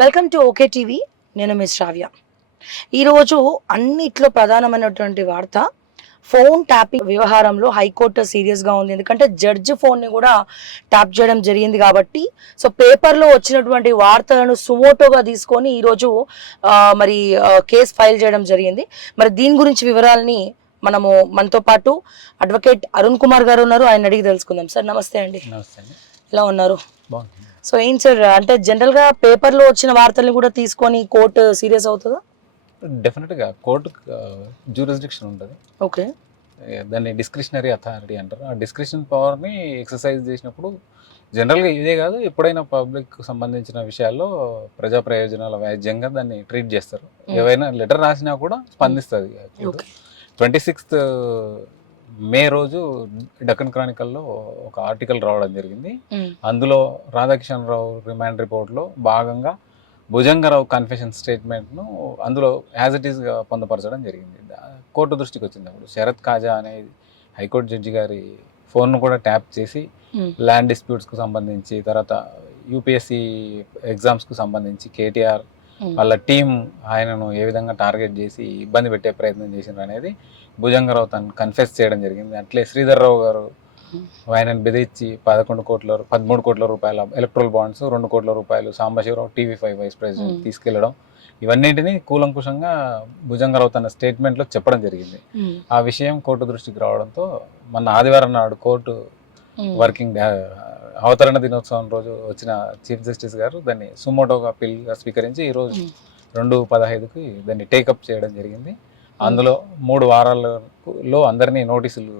Welcome to okay TV. నేను miss శ్రావ్య. ఈరోజు అన్నిట్లో ప్రధానమైనటువంటి వార్త ఫోన్ ట్యాపింగ్ వ్యవహారంలో హైకోర్టు సీరియస్గా ఉంది. ఎందుకంటే జడ్జి ఫోన్ని కూడా ట్యాప్ చేయడం జరిగింది కాబట్టి పేపర్లో వచ్చినటువంటి వార్తలను సుమోటోగా తీసుకొని ఈరోజు మరి కేసు ఫైల్ చేయడం జరిగింది. మరి దీని గురించి వివరాలని మనతో పాటు అడ్వకేట్ అరుణ్ కుమార్ గారు ఉన్నారు. ఆయన అడిగి తెలుసుకుందాం. సార్ నమస్తే అండి. నమస్తే అండి. ఎలా ఉన్నారు? బాగుంది. ఏం సార్, అంటే జనరల్గా పేపర్లో వచ్చిన వార్తల్ని కూడా తీసుకొని కోర్టు సీరియస్ అవుతుందా? డెఫినెట్గా కోర్టు జ్యూరిస్డిక్షన్ ఉంటుంది. ఓకే. దాన్ని డిస్క్రిషనరీ అథారిటీ అంటారు. ఆ డిస్క్రిషన్ పవర్ని ఎక్సర్సైజ్ చేసినప్పుడు జనరల్గా ఇదే కాదు, ఎప్పుడైనా పబ్లిక్ సంబంధించిన విషయాల్లో ప్రజా ప్రయోజనాల వ్యాజ్యంగా దాన్ని ట్రీట్ చేస్తారు. ఏవైనా లెటర్ రాసినా కూడా స్పందిస్తుంది. 26th మే రోజు డక్కన్ క్రానికల్లో ఒక ఆర్టికల్ రావడం జరిగింది. అందులో రాధాకిషన్ రావు రిమాండ్ రిపోర్ట్లో భాగంగా భుజంగరావు కన్ఫెషన్ స్టేట్మెంట్ను అందులో యాజ్ ఇట్ ఈస్గా పొందపరచడం జరిగింది. కోర్టు దృష్టికి వచ్చింది. అప్పుడు శరత్ కాజా అనే హైకోర్టు జడ్జి గారి ఫోన్ను కూడా ట్యాప్ చేసి ల్యాండ్ డిస్ప్యూట్స్కు సంబంధించి, తర్వాత యూపీఎస్సి ఎగ్జామ్స్కు సంబంధించి కేటీఆర్ వాళ్ళ టీం ఆయనను ఏ విధంగా టార్గెట్ చేసి ఇబ్బంది పెట్టే ప్రయత్నం చేసిండ్రు అనేది భుజంగరావు తను కన్ఫెస్ చేయడం జరిగింది. అట్లే శ్రీధర్ రావు గారు ఆయనను బెదిరించి 13 కోట్ల రూపాయల ఎలక్ట్రల్ బాండ్స్, 2 కోట్ల రూపాయలు సాంబశివరావు TV5 వైస్ ప్రెసిడెంట్ తీసుకెళ్లడం, ఇవన్నింటినీ కూలంకుషంగా భుజంగరావు తన స్టేట్మెంట్లో చెప్పడం జరిగింది. ఆ విషయం కోర్టు దృష్టికి రావడంతో మొన్న ఆదివారం నాడు కోర్టు వర్కింగ్ అవతరణ దినోత్సవం రోజు వచ్చిన చీఫ్ జస్టిస్ గారు దాన్ని సుమోటోగా పిల్గా స్వీకరించి ఈరోజు 2/15కి దాన్ని టేకప్ చేయడం జరిగింది. అందులో 3 వారాలలో అందరినీ నోటీసులు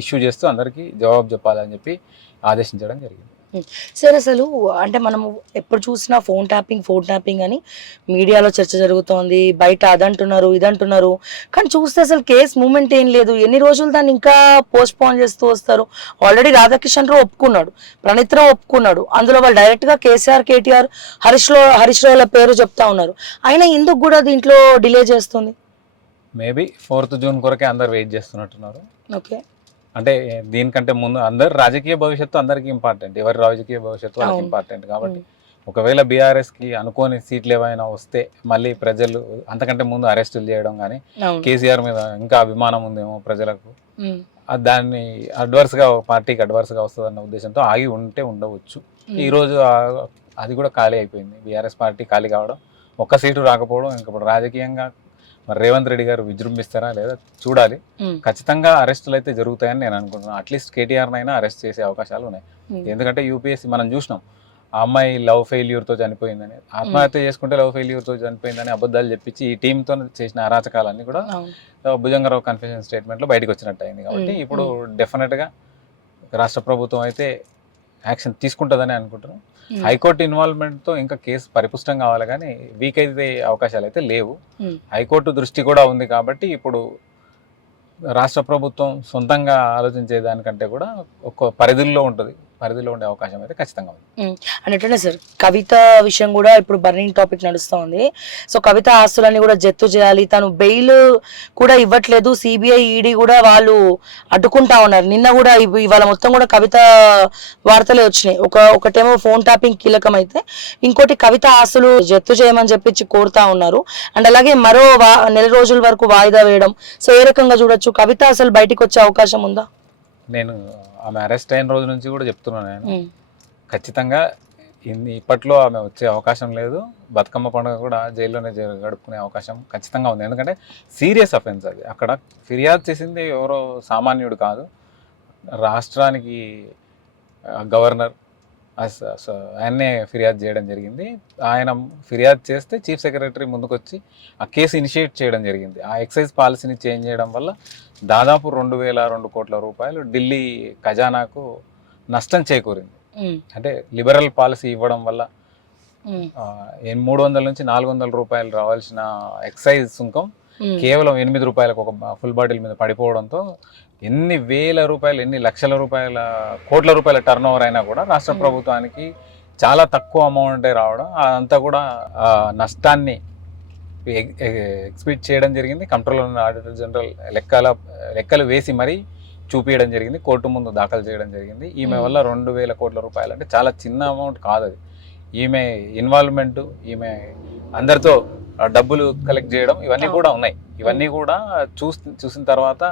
ఇష్యూ చేస్తూ అందరికీ జవాబు చెప్పాలని చెప్పి ఆదేశించడం జరిగింది. సార్, అసలు అంటే మనము ఎప్పుడు చూసినా ఫోన్ ట్యాపింగ్ అని మీడియాలో చర్చ జరుగుతోంది, బయట అదంటున్నారు ఇదంటున్నారు, కానీ చూస్తే అసలు కేసు మూమెంట్ ఏం లేదు. ఎన్ని రోజులు దాన్ని ఇంకా పోస్ట్ పోన్ చేస్తూ వస్తారు. ఆల్రెడీ రాధాకిషన్ రావు ఒప్పుకున్నాడు, ప్రణీత్ రావు ఒప్పుకున్నాడు, అందులో వాళ్ళు డైరెక్ట్గా కేసీఆర్ కేటీఆర్ హరీష్ రావుల పేరు చెప్తా ఉన్నారు. అయినా ఎందుకు కూడా దీంట్లో డిలే చేస్తుంది? మేబీ 4th జూన్ కొరకే అందరు వెయిట్ చేస్తున్నట్టున్నారు. ఓకే. అంటే దీనికంటే ముందు అందరు రాజకీయ భవిష్యత్తు అందరికీ ఇంపార్టెంట్, ఎవరి రాజకీయ భవిష్యత్తు వాళ్ళకి ఇంపార్టెంట్ కాబట్టి ఒకవేళ బీఆర్ఎస్కి అనుకోని సీట్లు ఏమైనా వస్తే మళ్ళీ ప్రజలు అంతకంటే ముందు అరెస్టులు చేయడం కానీ, కేసీఆర్ మీద ఇంకా అభిమానం ఉందేమో ప్రజలకు, దాన్ని అడ్వర్స్గా పార్టీకి అడ్వర్స్గా వస్తుందన్న ఉద్దేశంతో ఆగి ఉంటే ఉండవచ్చు. ఈరోజు అది కూడా ఖాళీ అయిపోయింది. బీఆర్ఎస్ పార్టీ ఖాళీ కావడం, ఒక్క సీటు రాకపోవడం, ఇంకప్పుడు రాజకీయంగా మరి రేవంత్ రెడ్డి గారు విజృంభిస్తారా లేదా చూడాలి. ఖచ్చితంగా అరెస్టులు అయితే జరుగుతాయని నేను అనుకుంటున్నాను. అట్లీస్ట్ కేటీఆర్నైనా అరెస్ట్ చేసే అవకాశాలు ఉన్నాయి. ఎందుకంటే యూపీఎస్సీ మనం చూసినాం, ఆ అమ్మాయి లవ్ ఫెయిల్యూర్తో చనిపోయిందని, ఆత్మహత్య చేసుకుంటే లవ్ ఫెయిల్యూర్తో చనిపోయిందని అబద్ధాలు చెప్పించి ఈ టీంతో చేసిన అరాచకాలన్నీ కూడా భుజంగరావు కన్ఫెషన్ స్టేట్మెంట్లో బయటకు వచ్చినట్టు అయింది. కాబట్టి ఇప్పుడు డెఫినెట్గా రాష్ట్ర ప్రభుత్వం అయితే యాక్షన్ తీసుకుంటుందని అనుకుంటున్నాం. హైకోర్టు ఇన్వాల్వ్మెంట్తో ఇంకా కేసు పరిపుష్టం కావాలి, కానీ వీక్ అయితే అవకాశాలు అయితే లేవు. హైకోర్టు దృష్టి కూడా ఉంది కాబట్టి ఇప్పుడు రాష్ట్ర ప్రభుత్వం సొంతంగా ఆలోచించే దానికంటే కూడా ఒక పరిధిలో ఉండే అవకాశం అయితే ఖచ్చితంగా ఉంది. అన్నట్లనే సార్, కవిత విషయం కూడా ఇప్పుడు బర్నింగ్ టాపిక్ నడుస్తూ ఉంది. కవిత ఆస్తులన్నీ కూడా జప్తు చేయాలి, తను బెయిల్ కూడా ఇవ్వట్లేదు, సిబిఐ ఈడీ కూడా వాళ్ళు అడ్డుకుంటా ఉన్నారు. నిన్న కూడా ఇవాళ మొత్తం కూడా కవిత వార్తలే వచ్చినాయి. ఒకటేమో ఫోన్ ట్యాపింగ్ కీలకం అయితే, ఇంకోటి కవిత ఆస్తులు జప్తు చేయమని చెప్పి కోరుతా ఉన్నారు. అండ్ అలాగే మరో నెల రోజుల వరకు వాయిదా వేయడం. ఏ రకంగా చూడొచ్చు? కవిత అసలు బయటికి వచ్చే అవకాశం ఉందా? నేను ఆమె అరెస్ట్ అయిన రోజు నుంచి కూడా చెప్తున్నాను, నేను ఖచ్చితంగా ఇప్పట్లో ఆమె వచ్చే అవకాశం లేదు. బతుకమ్మ పండుగ కూడా జైల్లోనే గడుపుకునే అవకాశం ఖచ్చితంగా ఉంది. ఎందుకంటే సీరియస్ అఫెన్స్ అది. అక్కడ ఫిర్యాదు చేసింది ఎవరో సామాన్యుడు కాదు, రాష్ట్రానికి గవర్నర్ ఆయన్నే ఫిర్యాదు చేయడం జరిగింది. ఆయన ఫిర్యాదు చేస్తే చీఫ్ సెక్రటరీ ముందుకొచ్చి ఆ కేసు ఇనిషియేట్ చేయడం జరిగింది. ఆ ఎక్సైజ్ పాలసీని చేంజ్ చేయడం వల్ల దాదాపు 2,002 కోట్ల రూపాయలు ఢిల్లీ ఖజానాకు నష్టం చేకూరింది. అంటే లిబరల్ పాలసీ ఇవ్వడం వల్ల 300 నుంచి 400 రూపాయలు రావాల్సిన ఎక్సైజ్ సుంకం కేవలం 8 రూపాయలకు ఒక ఫుల్ బాటిల్ మీద పడిపోవడంతో ఎన్ని వేల రూపాయలు, ఎన్ని లక్షల రూపాయల, కోట్ల రూపాయల టర్న్ ఓవర్ అయినా కూడా రాష్ట్ర ప్రభుత్వానికి చాలా తక్కువ అమౌంటే రావడం, అదంతా కూడా నష్టాన్ని ఎక్స్పెక్ట్ చేయడం జరిగింది. కంట్రోలర్ ఆడిటర్ జనరల్ లెక్కలు వేసి మరీ చూపించడం జరిగింది, కోర్టు ముందు దాఖలు చేయడం జరిగింది. ఈమె వల్ల 2,000 కోట్ల రూపాయలు అంటే చాలా చిన్న అమౌంట్ కాదు అది. ఈమె ఇన్వాల్వ్మెంట్, ఈమె అందరితో డబ్బులు కలెక్ట్ చేయడం ఇవన్నీ కూడా ఉన్నాయి. ఇవన్నీ కూడా చూసిన తర్వాత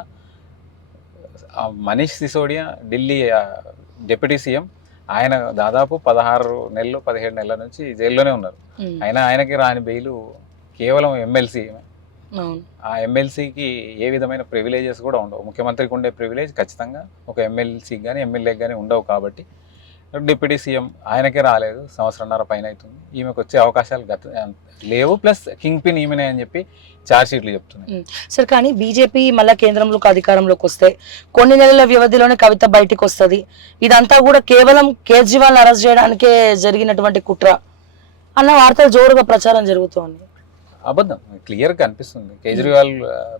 మనీష్ సిసోడియా ఢిల్లీ డిప్యూటీ సీఎం, ఆయన దాదాపు 16 నెలలు 17 నెలల నుంచి జైల్లోనే ఉన్నారు. అయినా ఆయనకి రాని బెయిల్ కేవలం ఎమ్మెల్సీ. ఆ ఎమ్మెల్సీకి ఏ విధమైన ప్రివిలేజెస్ కూడా ఉండవు. ముఖ్యమంత్రికి ఉండే ప్రివిలేజ్ ఖచ్చితంగా ఒక ఎమ్మెల్సీకి కానీ ఎమ్మెల్యేకి కానీ ఉండవు. కాబట్టి డిప్యూటీ సీఎం ఆయనకే రాలేదు, 1.5 సంవత్సరం పైన అవుతుంది. ఈమెకు వచ్చే అవకాశాలు లేవు. ప్లస్ కింగ్ పిన్ ఈమెనే అని చెప్పి ఛార్జ్ షీట్లు చెప్తున్నాయి. సార్, కానీ బీజేపీ మళ్ళా కేంద్రంలోకి అధికారంలోకి వస్తే కొన్ని నెలల వ్యవధిలోనే కవిత బయటికి వస్తుంది. ఇదంతా కూడా కేవలం కేజ్రీవాల్ అరెస్ట్ చేయడానికే జరిగినటువంటి కుట్ర అన్న వార్తలు జోరుగా ప్రచారం జరుగుతోంది. అబద్ధం క్లియర్గా కనిపిస్తుంది. కేజ్రీవాల్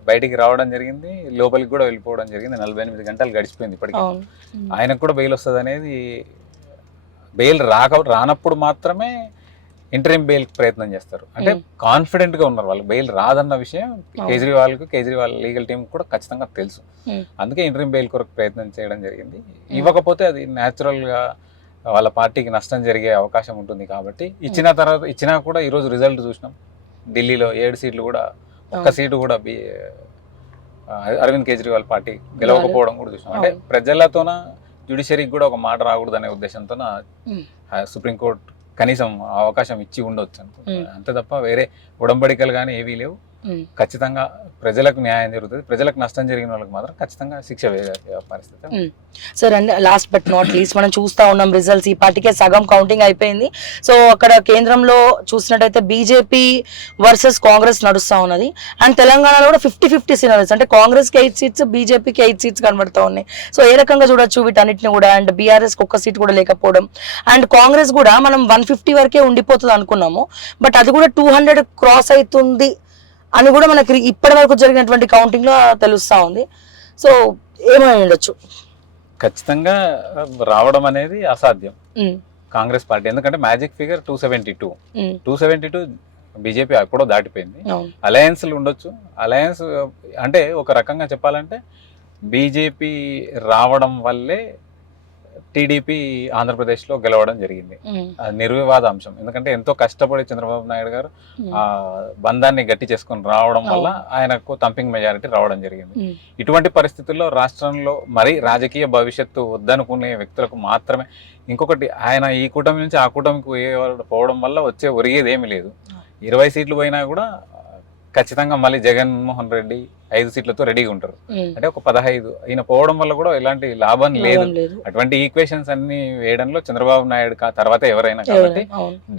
బయటికి రావడం జరిగింది, లోపలికి కూడా వెళ్ళిపోవడం జరిగింది. 48 గంటలు గడిచిపోయింది ఇప్పటికీ. ఆయనకు కూడా బెయిల్ వస్తుంది అనేది, బెయిల్ రానప్పుడు మాత్రమే ఇంటరిమ్ బెయిల్ ప్రయత్నం చేస్తారు. అంటే కాన్ఫిడెంట్గా ఉన్నారు వాళ్ళు. బెయిల్ రాదన్న విషయం కేజ్రీవాల్ లీగల్ టీం కూడా ఖచ్చితంగా తెలుసు. అందుకే ఇంటరిమ్ బెయిల్ కొరకు ప్రయత్నం చేయడం జరిగింది. ఇవ్వకపోతే అది న్యాచురల్గా వాళ్ళ పార్టీకి నష్టం జరిగే అవకాశం ఉంటుంది. కాబట్టి ఇచ్చినా కూడా ఈరోజు రిజల్ట్ చూసినాం. ఢిల్లీలో 7 సీట్లు కూడా, ఒక్క సీటు కూడా అరవింద్ కేజ్రీవాల్ పార్టీ గెలవకపోవడం కూడా చూసినాం. అంటే ప్రజలతోన జ్యుడిషియరీకి కూడా ఒక మాట రాకూడదు అనే ఉద్దేశంతో సుప్రీంకోర్టు కనీసం అవకాశం ఇచ్చి ఉండొచ్చు అనుకుంటున్నాను. అంతే తప్ప వేరే ఉడంబడికలు కానీ ఏవీ లేవు. ఖచ్చితంగా ప్రజలకు న్యాయం జరుగుతుంది. ప్రజలకు నష్టం జరిగిన వాళ్ళకి మాత్రం ఖచ్చితంగా శిక్ష వేసే పరిస్థితి. సరే అండి, లాస్ట్ బట్ నాట్ లీస్ట్ మనం చూస్తా ఉన్నాం రిజల్ట్స్. ఈ పార్టీకే సగం కౌంటింగ్ అయిపోయింది. సో అక్కడ కేంద్రంలో చూసినట్టయితే బీజేపీ వర్సెస్ కాంగ్రెస్ నడుస్తూ ఉన్నది. అండ్ తెలంగాణలో కూడా 50-50 సీనరీస్, అంటే కాంగ్రెస్కి 8 సీట్స్, బీజేపీకి 8 సీట్స్ కనబడుతూ ఉన్నాయి. సో ఏ రకంగా చూడొచ్చు వీటన్నిటిని కూడా? అండ్ బీఆర్ఎస్కి ఒక్క సీట్ కూడా లేకపోవడం, అండ్ కాంగ్రెస్ కూడా మనం 150 వరకే ఉండిపోతుంది అనుకున్నాము, బట్ అది కూడా 200 క్రాస్ అవుతుంది అని కూడా మనకి ఇప్పటి వరకు జరిగినటువంటి కౌంటింగ్ లో తెలుస్తా ఉంది. సో ఏమై ఉండొచ్చు? ఖచ్చితంగా రావడం అనేది అసాధ్యం కాంగ్రెస్ పార్టీ. ఎందుకంటే మ్యాజిక్ ఫిగర్ 272 బీజేపీ ఎప్పుడో దాటిపోయింది. అలయన్స్లు ఉండొచ్చు. అలయన్స్ అంటే ఒక రకంగా చెప్పాలంటే బీజేపీ రావడం వల్లే టీడీపీ ఆంధ్రప్రదేశ్లో గెలవడం జరిగింది. అది నిర్వివాద అంశం. ఎందుకంటే ఎంతో కష్టపడి చంద్రబాబు నాయుడు గారు ఆ బంధాన్ని గట్టి చేసుకుని రావడం వల్ల ఆయనకు థంపింగ్ మెజారిటీ రావడం జరిగింది. ఇటువంటి పరిస్థితుల్లో రాష్ట్రంలో మరీ రాజకీయ భవిష్యత్తు వద్దనుకునే వ్యక్తులకు మాత్రమే, ఇంకొకటి ఆయన ఈ కూటమి నుంచి ఆ కూటమికి పోవడం వల్ల వచ్చే ఒరిగేది ఏమీ లేదు. 20 సీట్లు పోయినా కూడా ఖచ్చితంగా మళ్ళీ జగన్మోహన్ రెడ్డి 5 సీట్లతో రెడీగా ఉంటారు. అంటే ఒక 15 ఈయన పోవడం వల్ల కూడా ఎలాంటి లాభం లేదు. అటువంటి ఈక్వేషన్స్ అన్ని వేయడంలో చంద్రబాబు నాయుడు తర్వాత ఎవరైనా, కాబట్టి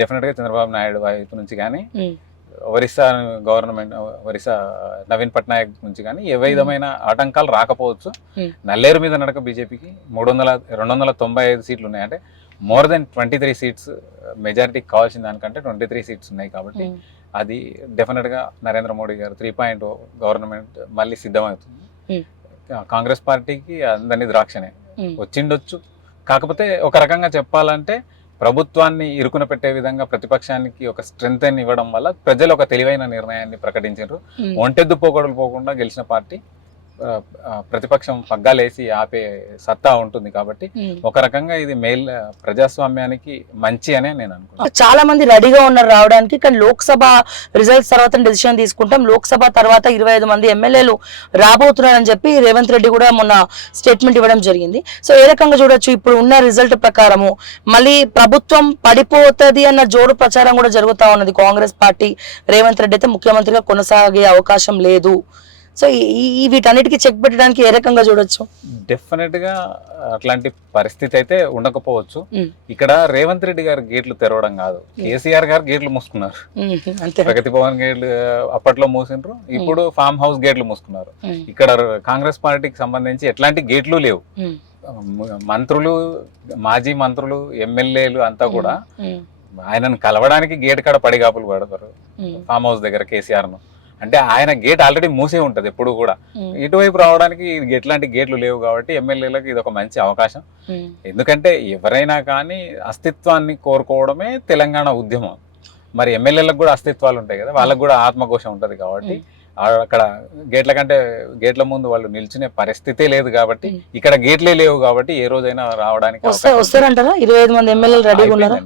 డెఫినెట్ గా చంద్రబాబు నాయుడు వైపు నుంచి కానీ ఒరిస్సా గవర్నమెంట్, ఒరిస్సా నవీన్ పట్నాయక్ నుంచి కానీ ఏ విధమైన ఆటంకాలు రాకపోవచ్చు. నల్లేరు మీద నడక బీజేపీకి 295 సీట్లు ఉన్నాయి. అంటే మోర్ దెన్ 23 సీట్స్ మెజారిటీకి కావాల్సిన దానికంటే 23 సీట్స్ ఉన్నాయి. కాబట్టి అది డెఫినెట్గా నరేంద్ర మోడీ గారు 3.0 గవర్నమెంట్ మళ్ళీ సిద్ధమవుతుంది. కాంగ్రెస్ పార్టీకి అందరినీ ద్రాక్షనే వచ్చిండొచ్చు. కాకపోతే ఒక రకంగా చెప్పాలంటే ప్రభుత్వాన్ని ఇరుకున పెట్టే విధంగా ప్రతిపక్షానికి ఒక స్ట్రెంగ్త్ ఇవ్వడం వల్ల ప్రజలు ఒక తెలివైన నిర్ణయాన్ని ప్రకటించారు. ఒంటెద్దు పోగొడలు పోకుండా గెలిచిన పార్టీ ప్రతిపక్షం పగ్గాలేసి ఆపే సత్తా ఉంటుంది. కాబట్టి ఒక రకంగా ఇది ప్రజాస్వామ్యానికి మంచి అనే నేను అనుకుంటున్నాను. చాలా మంది రెడీగా ఉన్నారు రావడానికి, కానీ లోక్సభ రిజల్ట్స్ తర్వాత డెసిషన్ తీసుకుంటాం, లోక్సభ తర్వాత 25 మంది ఎమ్మెల్యేలు రాబోతున్నారని చెప్పి రేవంత్ రెడ్డి కూడా మొన్న స్టేట్మెంట్ ఇవ్వడం జరిగింది. సో ఏ రకంగా చూడొచ్చు? ఇప్పుడు ఉన్న రిజల్ట్ ప్రకారము మళ్ళీ ప్రభుత్వం పడిపోతుంది అన్న జోరు ప్రచారం కూడా జరుగుతూ ఉన్నది. కాంగ్రెస్ పార్టీ రేవంత్ రెడ్డి అయితే ముఖ్యమంత్రిగా కొనసాగే అవకాశం లేదు. సో ఈ వీటన్నిటికీ చెక్ పెట్టడానికి ఏ రకంగా చూడొచ్చు? డెఫినెట్ గా అట్లాంటి పరిస్థితి అయితే ఉండకపోవచ్చు. ఇక్కడ రేవంత్ రెడ్డి గారు గేట్లు తెరవడం కాదు, కేసీఆర్ గారు గేట్లు మూసుకున్నారు. ప్రగతి భవన్ గేట్లు అప్పట్లో మూసిండ్రు, ఇప్పుడు ఫామ్ హౌస్ గేట్లు మూసుకున్నారు. ఇక్కడ కాంగ్రెస్ పార్టీకి సంబంధించి ఎట్లాంటి గేట్లు లేవు. మంత్రులు, మాజీ మంత్రులు, ఎమ్మెల్యేలు అంతా కూడా ఆయనను కలవడానికి గేట్ కాడ పడిగాపులు పడతారు ఫామ్ హౌస్ దగ్గర కేసీఆర్ ను. అంటే ఆయన గేట్ ఆల్రెడీ మూసే ఉంటది ఎప్పుడు కూడా. ఇటువైపు రావడానికి ఎట్లాంటి గేట్లు లేవు. కాబట్టి ఎమ్మెల్యేలకు ఇది ఒక మంచి అవకాశం. ఎందుకంటే ఎవరైనా కానీ అస్తిత్వాన్ని కోరుకోవడమే తెలంగాణ ఉద్యమం. మరి ఎమ్మెల్యేలకు కూడా అస్తిత్వాలు ఉంటాయి కదా, వాళ్ళకు కూడా ఆత్మఘోష ఉంటది. కాబట్టి అక్కడ గేట్ల ముందు వాళ్ళు నిల్చునే పరిస్థితే లేదు కాబట్టి, ఇక్కడ గేట్లే లేవు కాబట్టి ఏ రోజైనా రావడానికి వస్తారంటారా? 25 మంది ఎమ్మెల్యేలు రెడీగా ఉన్నారు.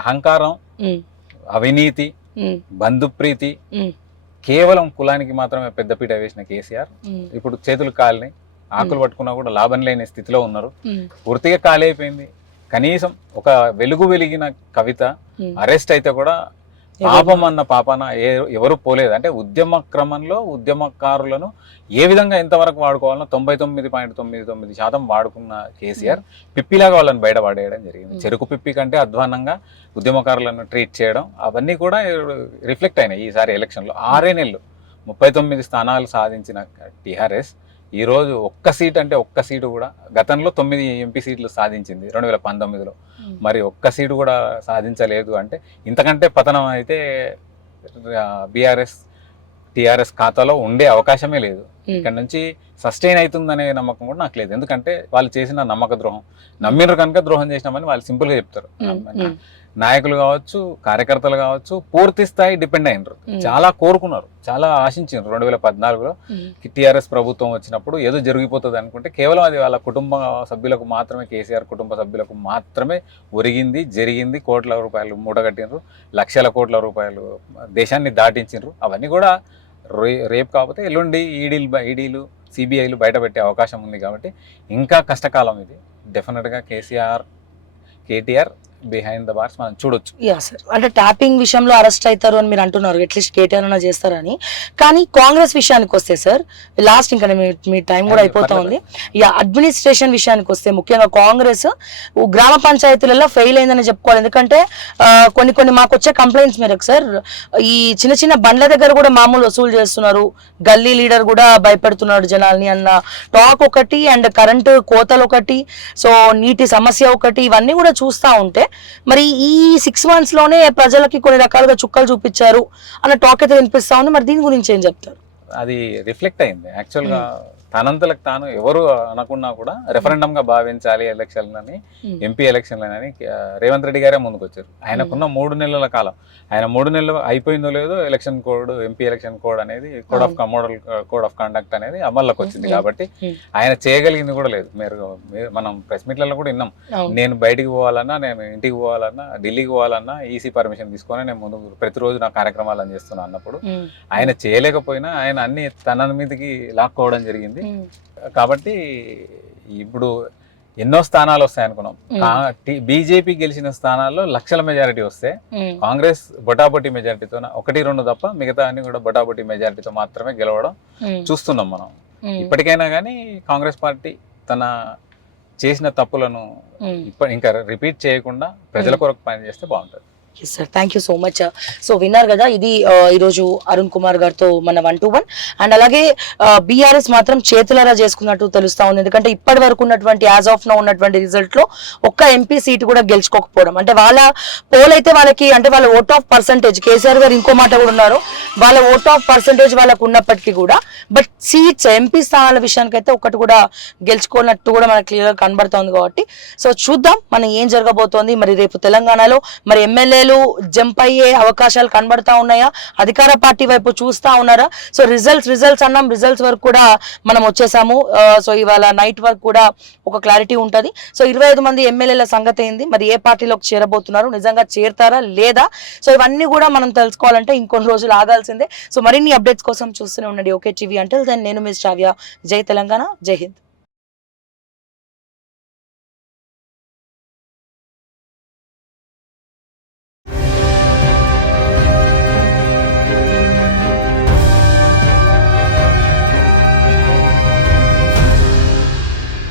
అహంకారం, అవినీతి, బంధుప్రీతి, కేవలం కులానికి మాత్రమే పెద్దపీట వేసిన కేసీఆర్ ఇప్పుడు చేతులు కాలిని ఆకులు పట్టుకున్నా కూడా లాభం లేని స్థితిలో ఉన్నారు. పూర్తిగా ఖాళీ అయిపోయింది. కనీసం ఒక వెలుగు వెలిగిన కవిత అరెస్ట్ అయితే కూడా పాపం అన్న పాపాన ఎవరు పోలేదు. అంటే ఉద్యమ క్రమంలో ఉద్యమకారులను ఏ విధంగా ఎంతవరకు వాడుకోవాలనో 99.99% వాడుకున్న కేసీఆర్ పిప్పిలాగా వాళ్ళని బయటపడేయడం జరిగింది. చెరుకు పిప్పి కంటే అధ్వానంగా ఉద్యమకారులను ట్రీట్ చేయడం అవన్నీ కూడా రిఫ్లెక్ట్ అయినాయి ఈసారి ఎలక్షన్లో. 6 నెలలు 39 స్థానాలు సాధించిన టీఆర్ఎస్ ఈరోజు ఒక్క సీటు కూడా, గతంలో 9 ఎంపీ సీట్లు సాధించింది 2019లో, మరి ఒక్క సీటు కూడా సాధించలేదు. అంటే ఇంతకంటే పతనం అయితే టీఆర్ఎస్ ఖాతాలో ఉండే అవకాశమే లేదు. ఇక్కడ నుంచి సస్టైన్ అవుతుందనే నమ్మకం కూడా నాకు లేదు. ఎందుకంటే వాళ్ళు చేసిన నమ్మక ద్రోహం, నమ్మినరు కనుక ద్రోహం చేసినామని వాళ్ళు సింపుల్గా చెప్తారు. నాయకులు కావచ్చు, కార్యకర్తలు కావచ్చు, పూర్తి స్థాయి డిపెండ్ అయినరు. చాలా కోరుకున్నారు, చాలా ఆశించారు. 2014లో టీఆర్ఎస్ ప్రభుత్వం వచ్చినప్పుడు ఏదో జరిగిపోతుంది అనుకుంటే కేవలం అది వాళ్ళ కుటుంబ సభ్యులకు మాత్రమే, కేసీఆర్ కుటుంబ సభ్యులకు మాత్రమే ఒరిగింది, జరిగింది. కోట్ల రూపాయలు మూటగట్టినరు, లక్షల కోట్ల రూపాయలు దేశాన్ని దాటించారు. అవన్నీ కూడా రేపు కాకపోతే ఎల్లుండి ఈడీలు సిబిఐలు బయటపెట్టే అవకాశం ఉంది. కాబట్టి ఇంకా కష్టకాలం ఇది. డెఫినెట్గా కేటీఆర్ బిహైండ్ ద బార్స్ మనం చూడొచ్చు. యా సార్, అంటే ట్యాపింగ్ విషయంలో అరెస్ట్ అవుతారు అని మీరు అంటున్నారు, అట్లీస్ట్ కేటీఆర్ అన్న చేస్తారని. కానీ కాంగ్రెస్ విషయానికి వస్తే సార్, లాస్ట్ ఇంకా మీ టైం కూడా అయిపోతా ఉంది. అడ్మినిస్ట్రేషన్ విషయానికి వస్తే ముఖ్యంగా కాంగ్రెస్ గ్రామ పంచాయతీలలో ఫెయిల్ అయిందని చెప్పుకోవాలి. ఎందుకంటే కొన్ని మాకు వచ్చే కంప్లైంట్స్ మేరకు సార్, ఈ చిన్న బండ్ల దగ్గర కూడా మామూలు వసూలు చేస్తున్నారు, గల్లీ లీడర్ కూడా భయపెడుతున్నాడు జనాల్ని అన్న టాక్ ఒకటి, అండ్ కరెంటు కోతలు ఒకటి, సో నీటి సమస్య ఒకటి, ఇవన్నీ కూడా చూస్తూ ఉంటే మరి ఈ 6 months లోనే ప్రజలకి కొన్ని రకాలుగా చుక్కలు చూపించారు అన్న టాక్ అయితే వినిపిస్తా ఉంది. మరి దీని గురించి ఏం చెప్తారు? అది రిఫ్లెక్ట్ అయింది యాక్చువల్గా. తనంతలకు తాను ఎవరు అనుకున్నా కూడా రెఫరెండం గా భావించాలి ఎలక్షన్లని, ఎంపీ ఎలక్షన్లని రేవంత్ రెడ్డి గారే ముందుకు వచ్చారు. ఆయనకున్న 3 నెలల కాలం, ఆయన 3 నెలలు అయిపోయిందో లేదో election code, MP election code అనేది మోడల్ కోడ్ ఆఫ్ కండక్ట్ అనేది అమల్లోకి వచ్చింది. కాబట్టి ఆయన చేయగలిగింది కూడా లేదు. మనం ప్రెస్ మీట్లలో కూడా విన్నాం, నేను బయటికి పోవాలన్నా, నేను ఇంటికి పోవాలన్నా, ఢిల్లీకి పోవాలన్నా ఈసీ పర్మిషన్ తీసుకొని నేను ముందు ప్రతిరోజు నా కార్యక్రమాలను చేస్తున్నా అన్నప్పుడు ఆయన చేయలేకపోయినా ఆయన అన్ని తన మీదకి లాక్కోవడం జరిగింది. కాబట్టి ఇప్పుడు ఎన్నో స్థానాలు వస్తాయి అనుకున్నాం. బీజేపీ గెలిచిన స్థానాల్లో లక్షల మెజారిటీ వస్తే, కాంగ్రెస్ బొటాబొటీ మెజారిటీతో 1-2 తప్ప మిగతా అన్ని కూడా బొటాబొటీ మెజారిటీతో మాత్రమే గెలవడం చూస్తున్నాం మనం. ఇప్పటికైనా కానీ కాంగ్రెస్ పార్టీ తన చేసిన తప్పులను ఇంకా రిపీట్ చేయకుండా ప్రజల కొరకు పనిచేస్తే బాగుంటుంది. Sir, thank you so much. So విన్నారు కదా, ఇది ఈరోజు అరుణ్ కుమార్ గారితో మన 1-to-1. అండ్ అలాగే బీఆర్ఎస్ మాత్రం చేతులారా చేసుకున్నట్టు తెలుస్తా ఉంది. ఎందుకంటే ఇప్పటి వరకు ఉన్నటువంటి యాజ్ ఆఫ్ నో ఉన్నటువంటి రిజల్ట్ లో ఒక్క ఎంపీ సీట్ కూడా గెలుచుకోకపోవడం, అంటే వాళ్ళ పోల్ అయితే వాళ్ళకి, అంటే వాళ్ళ ఓట్ ఆఫ్ పర్సంటేజ్, కేసీఆర్ గారు ఇంకో మాట కూడా ఉన్నారు, వాళ్ళ ఓట్ ఆఫ్ పర్సంటేజ్ వాళ్ళకు ఉన్నప్పటికీ కూడా బట్ సీట్స్, ఎంపీ స్థానాల విషయానికి అయితే ఒక్కటి కూడా గెలుచుకున్నట్టు కూడా మనకు క్లియర్ గా కనబడుతోంది. కాబట్టి సో చూద్దాం మనం ఏం జరగబోతోంది. మరి రేపు తెలంగాణలో మరి ఎమ్మెల్యేలు జంప్ అయ్యే అవకాశాలు కనబడతా ఉన్నాయా? అధికార పార్టీ వైపు చూస్తా ఉన్నారా? సో రిజల్ట్స్ అన్నాం, రిజల్ట్స్ వరకు కూడా మనం వచ్చేసాము. సో ఇవాళ నైట్ వరకు కూడా ఒక క్లారిటీ ఉంటుంది. సో 25 మంది ఎమ్మెల్యేల సంగతి ఏంది, మరి ఏ పార్టీలోకి చేరబోతున్నారు, నిజంగా చేరతారా లేదా? సో ఇవన్నీ కూడా మనం తెలుసుకోవాలంటే ఇంకొన్ని రోజులు ఆగాల్సిందే. సో మరిన్ని అప్డేట్స్ కోసం చూస్తూనే ఉండండి ఓకే టీవీ. అంటిల్ దెన్ నేను మిస్ శ్రావ్య. జై తెలంగాణ, జై హింద్.